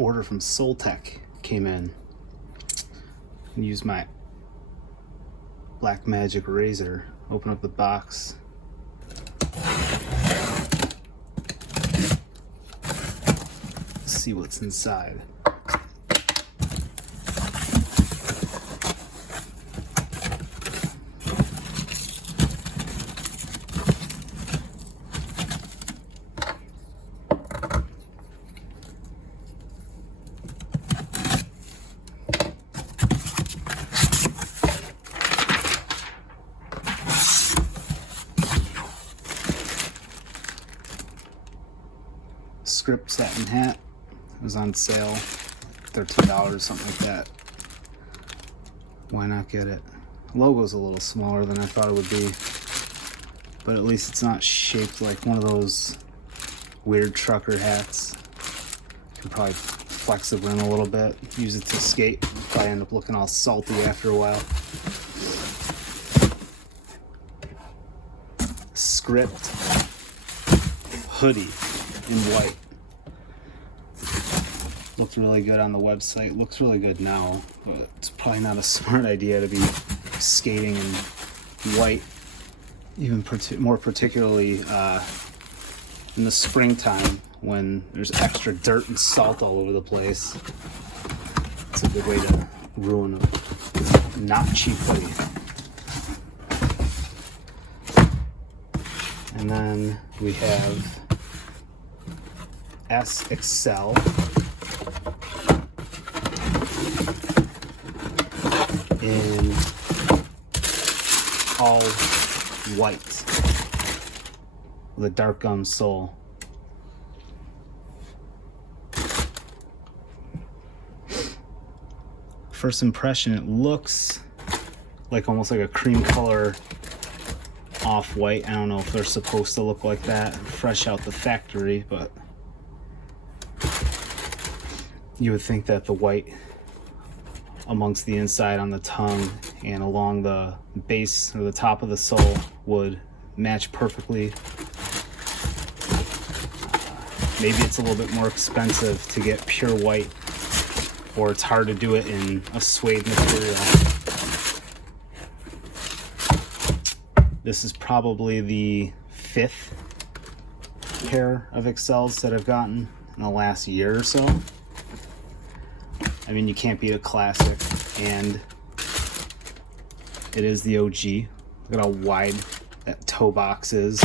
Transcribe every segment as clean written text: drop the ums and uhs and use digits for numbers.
order from Soltech came in. Use my Black Magic razor, open up the box. See what's inside. Script satin hat. It was on sale, $13, something like that. Why not get it? The logo's a little smaller than I thought it would be, but at least it's not shaped like one of those weird trucker hats. You can probably flex the rim a little bit, use it to skate, probably end up looking all salty after a while. Script hoodie in white. Looked really good on the website, looks really good now, but it's probably not a smart idea to be skating in white, even more particularly in the springtime when there's extra dirt and salt all over the place. It's a good way to ruin a not cheap hoodie. And then we have SXL. In all white with a dark gum sole. First impression, it looks like almost like a cream color off-white. I don't know if they're supposed to look like that fresh out the factory, but you would think that the white amongst the inside on the tongue and along the base or the top of the sole would match perfectly. Maybe it's a little bit more expensive to get pure white, or it's hard to do it in a suede material. This is probably the 5th pair of Accels that I've gotten in the last year or so. I mean, you can't beat a classic, and it is the OG. Look at how wide that toe box is,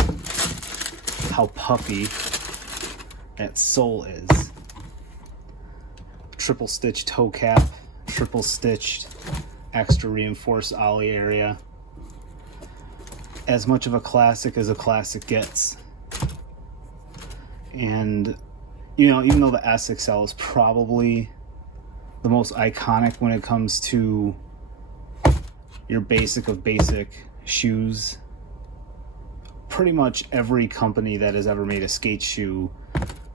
how puffy that sole is. Triple stitch toe cap, triple stitched extra reinforced ollie area. As much of a classic as a classic gets. And, you know, even though the SXL is probably the most iconic when it comes to your basic of basic shoes, pretty much every company that has ever made a skate shoe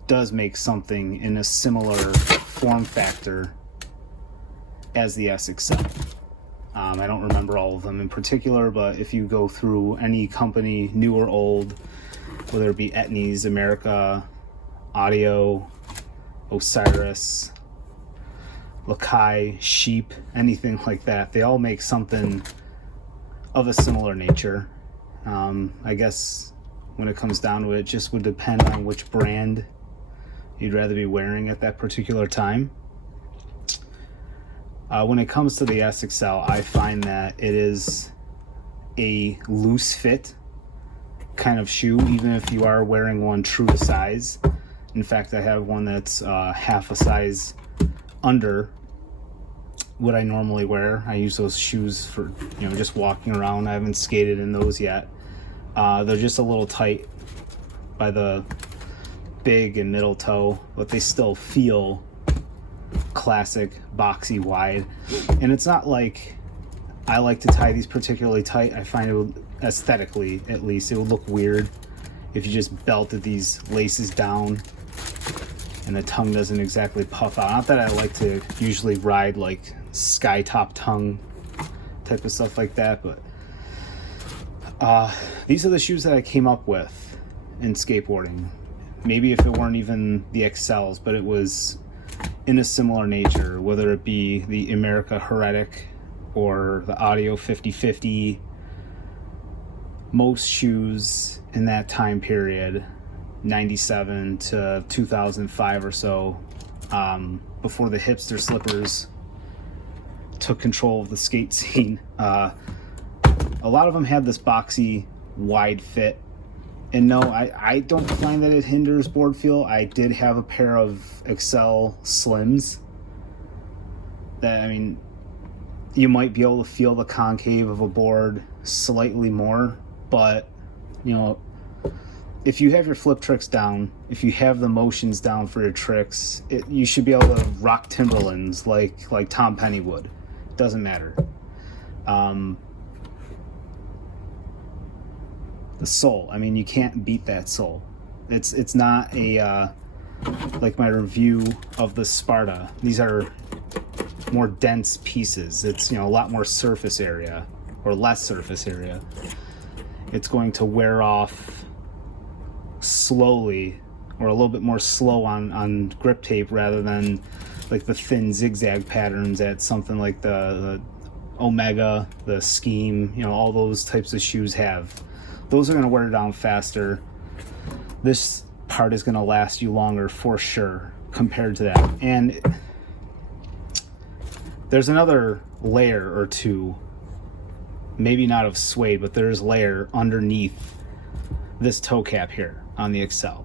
does make something in a similar form factor as the SXL. I don't remember all of them in particular, but if you go through any company, new or old, whether it be Etnies, America, Audio, Osiris, Lakai, Sheep, anything like that, they all make something of a similar nature. I guess when it comes down to it, it just would depend on which brand you'd rather be wearing at that particular time. When it comes to the SXL, I find that it is a loose fit kind of shoe, even if you are wearing one true to size. In fact, I have one that's half a size under what I normally wear. I use those shoes for, you know, just walking around. I haven't skated in those yet. They're just a little tight by the big and middle toe, but they still feel classic, boxy, wide. And it's not like I like to tie these particularly tight. I find it would, aesthetically at least, it would look weird if you just belted these laces down and the tongue doesn't exactly puff out. Not that I like to usually ride like sky top tongue type of stuff like that, but these are the shoes that I came up with in skateboarding. Maybe if it weren't even the Accels, but it was in a similar nature, whether it be the America Heretic or the Audio 5050. Most shoes in that time period, 97 to 2005 or so, before the hipster slippers took control of the skate scene, a lot of them had this boxy, wide fit. And no, I don't find that it hinders board feel. I did have a pair of Accel Slims that, I mean, you might be able to feel the concave of a board slightly more, but, you know, if you have your flip tricks down, if you have the motions down for your tricks, you should be able to rock Timberlands like Tom Penny would. Doesn't matter. The sole, I mean, you can't beat that sole. It's not a like my review of the Sparta. These are more dense pieces. It's, you know, a lot more surface area, or less surface area. It's going to wear off slowly, or a little bit more slow on grip tape, rather than like the thin zigzag patterns that something like the Omega, the Scheme, you know, all those types of shoes have. Those are going to wear down faster. This part is going to last you longer for sure compared to that. And there's another layer or two, maybe not of suede, but there's layer underneath this toe cap here on the Accel.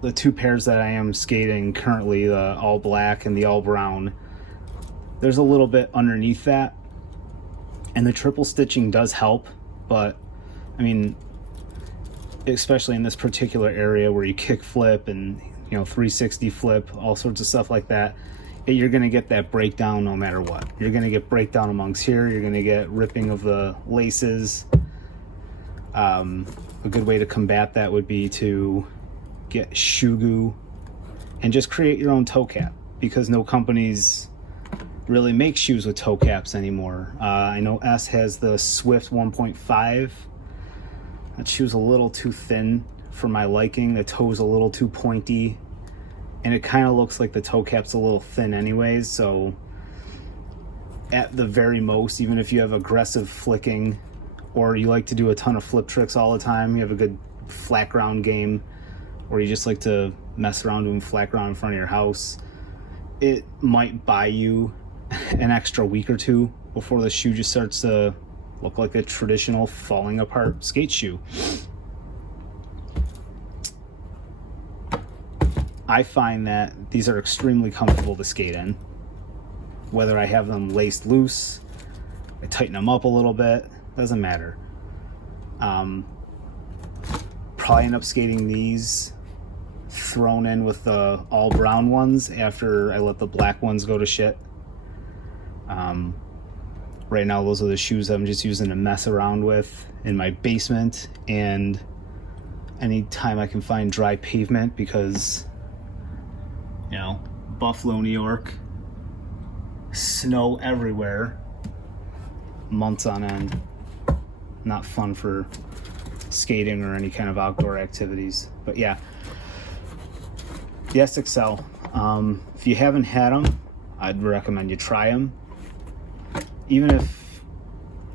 The two pairs that I am skating currently, the all black and the all brown, there's a little bit underneath that, and the triple stitching does help, but I mean, especially in this particular area where you kick flip and, you know, 360 flip, all sorts of stuff like that, you're going to get that breakdown no matter what. You're going to get breakdown amongst here. You're going to get ripping of the laces. A good way to combat that would be to get shoe goo and just create your own toe cap, because no companies really make shoes with toe caps anymore. I know S has the Swift 1.5. That shoe's a little too thin for my liking. The toe's a little too pointy, and it kind of looks like the toe cap's a little thin anyways. So at the very most, even if you have aggressive flicking, or you like to do a ton of flip tricks all the time, you have a good flat ground game, or you just like to mess around doing flat ground in front of your house, it might buy you an extra week or two before the shoe just starts to look like a traditional falling apart skate shoe. I find that these are extremely comfortable to skate in. Whether I have them laced loose, I tighten them up a little bit, doesn't matter. Probably end up skating these thrown in with the all brown ones after I let the black ones go to shit. Right now, those are the shoes I'm just using to mess around with in my basement and anytime I can find dry pavement, because, you know, Buffalo, New York, snow everywhere, months on end. Not fun for skating or any kind of outdoor activities. But yeah, the SXL. If you haven't had them, I'd recommend you try them. Even if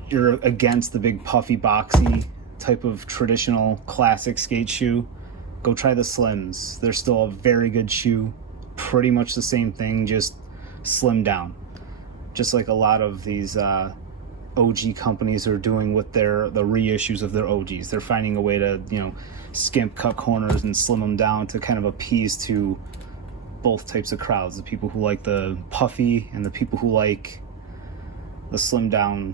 you're against the big puffy boxy type of traditional classic skate shoe, go try the Slims. They're still a very good shoe. Pretty much the same thing, just slimmed down. Just like a lot of these OG companies are doing with the reissues of their OGs. They're finding a way to, you know, skimp cut corners and slim them down to kind of appease to both types of crowds, the people who like the puffy and the people who like the slim down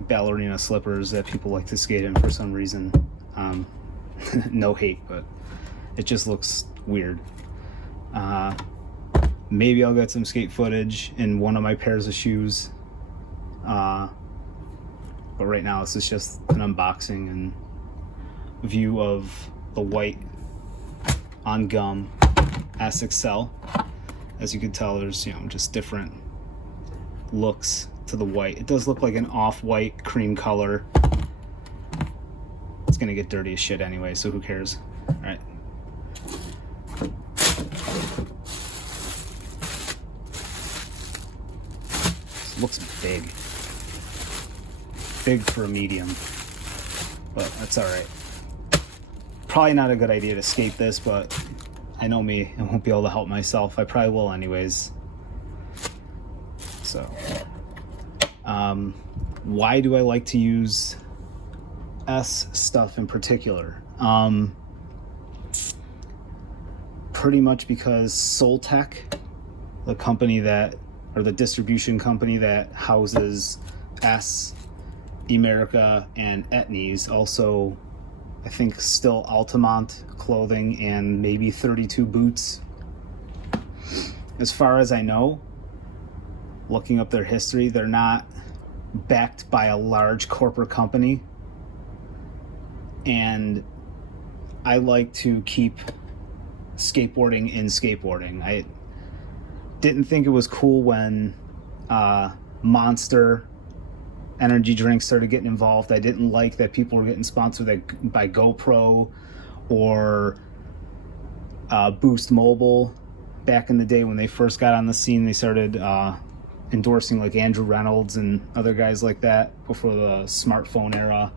ballerina slippers that people like to skate in for some reason. No hate, but it just looks weird. Maybe I'll get some skate footage in one of my pairs of shoes. But right now this is just an unboxing and view of the white on gum SXL. As you can tell, there's, you know, just different looks to the white. It does look like an off-white cream color. It's gonna get dirty as shit anyway, so who cares? All right. Looks big. Big for a medium. But that's alright. Probably not a good idea to skate this, but I know me. I won't be able to help myself. I probably will anyways. So, why do I like to use S stuff in particular? Pretty much because Soltech, the company that, or the distribution company that houses S, Emerica, and Etnies, also I think still Altamont clothing and maybe 32 boots. As far as I know, looking up their history, they're not backed by a large corporate company. And I like to keep skateboarding in skateboarding. I didn't think it was cool when Monster energy drinks started getting involved. I didn't like that people were getting sponsored by GoPro or Boost Mobile. Back in the day when they first got on the scene, they started endorsing like Andrew Reynolds and other guys like that before the smartphone era.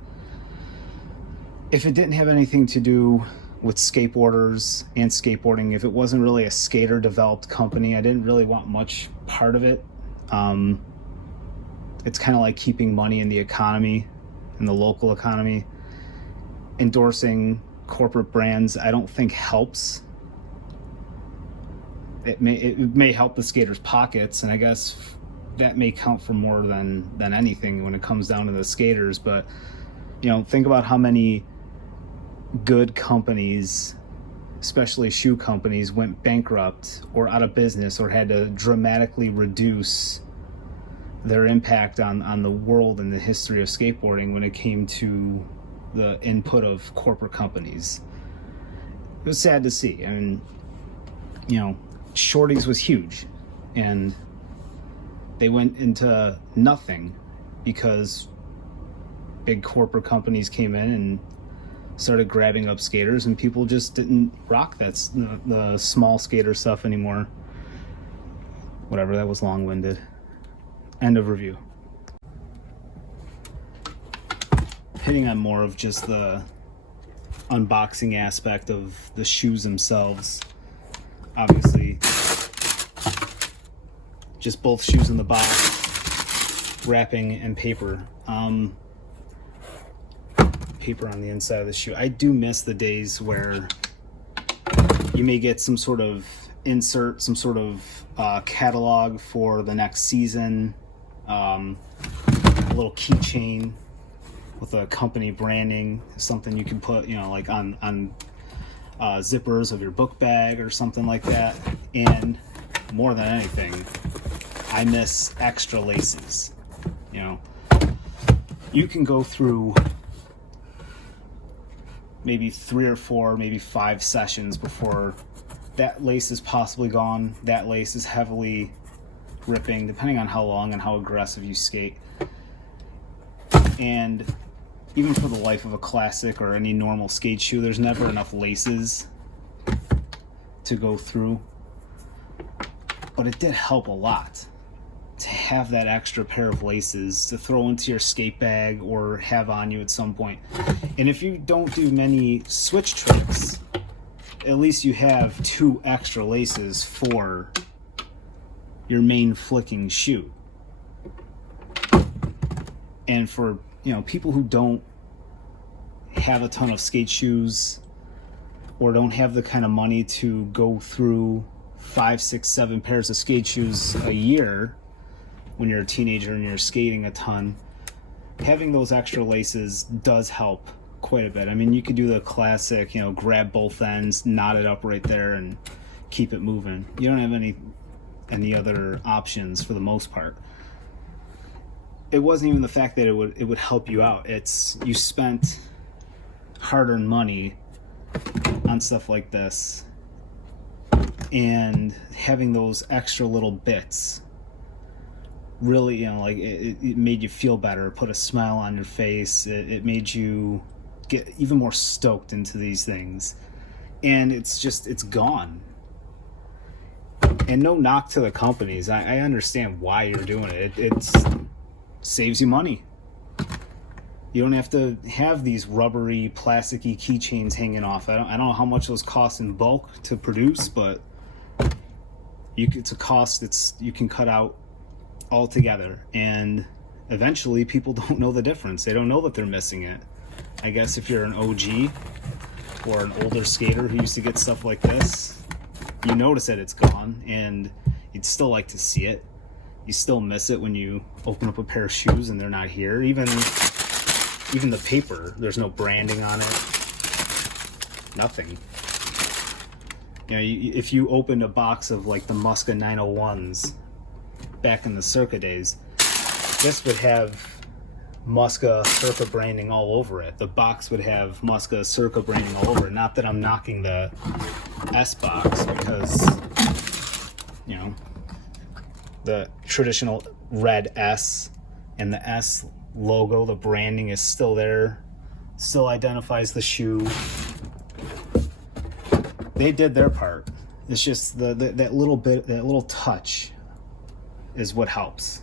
If it didn't have anything to do with skateboarders and skateboarding, if it wasn't really a skater developed company, I didn't really want much part of it. It's kind of like keeping money in the economy, in the local economy. Endorsing corporate brands, I don't think helps. It may help the skaters' pockets, and I guess that may count for more than anything when it comes down to the skaters. But think about how many good companies, especially shoe companies, went bankrupt or out of business or had to dramatically reduce their impact on the world and the history of skateboarding when it came to the input of corporate companies. It was sad to see. I mean, Shorties was huge, and they went into nothing because big corporate companies came in and started grabbing up skaters, and people just didn't rock the small skater stuff anymore. Whatever, that was long-winded. End of review. Hitting on more of just the unboxing aspect of the shoes themselves. Obviously, just both shoes in the box, wrapping and paper. Paper on the inside of the shoe. I do miss the days where you may get some sort of insert, some sort of catalog for the next season, a little keychain with a company branding, something you can put, like on zippers of your book bag or something like that. And more than anything, I miss extra laces. You can go through maybe 3 or 4, maybe 5 sessions before that lace is possibly gone. That lace is heavily ripping, depending on how long and how aggressive you skate. And even for the life of a classic or any normal skate shoe, there's never enough laces to go through. But it did help a lot to have that extra pair of laces to throw into your skate bag or have on you at some point. And if you don't do many switch tricks, at least you have 2 extra laces for your main flicking shoe. And for people who don't have a ton of skate shoes or don't have the kind of money to go through 5, 6, 7 pairs of skate shoes a year when you're a teenager and you're skating a ton, having those extra laces does help quite a bit. I mean, you could do the classic, grab both ends, knot it up right there, and keep it moving. You don't have any other options for the most part. It wasn't even the fact that it would help you out. It's you spent hard-earned money on stuff like this, and having those extra little bits really, it made you feel better, put a smile on your face. It made you get even more stoked into these things. And it's gone. And no knock to the companies. I understand why you're doing it. It saves you money. You don't have to have these rubbery, plasticky keychains hanging off. I don't know how much those cost in bulk to produce, but it's a cost you can cut out altogether. And eventually people don't know the difference. They don't know that they're missing it. I guess if you're an OG or an older skater who used to get stuff like this, you notice that it's gone, and you'd still like to see it. You still miss it when you open up a pair of shoes and they're not here. Even the paper, there's no branding on it. Nothing. You know, if you opened a box of like the Muska 901s back in the Circa days, this would have Muska Circa branding all over it. The box would have Muska Circa branding all over it. Not that I'm knocking the S box, because, you know, the traditional red S and the S logo, the branding is still there, still identifies the shoe. They did their part. It's just that little bit, that little touch is what helps.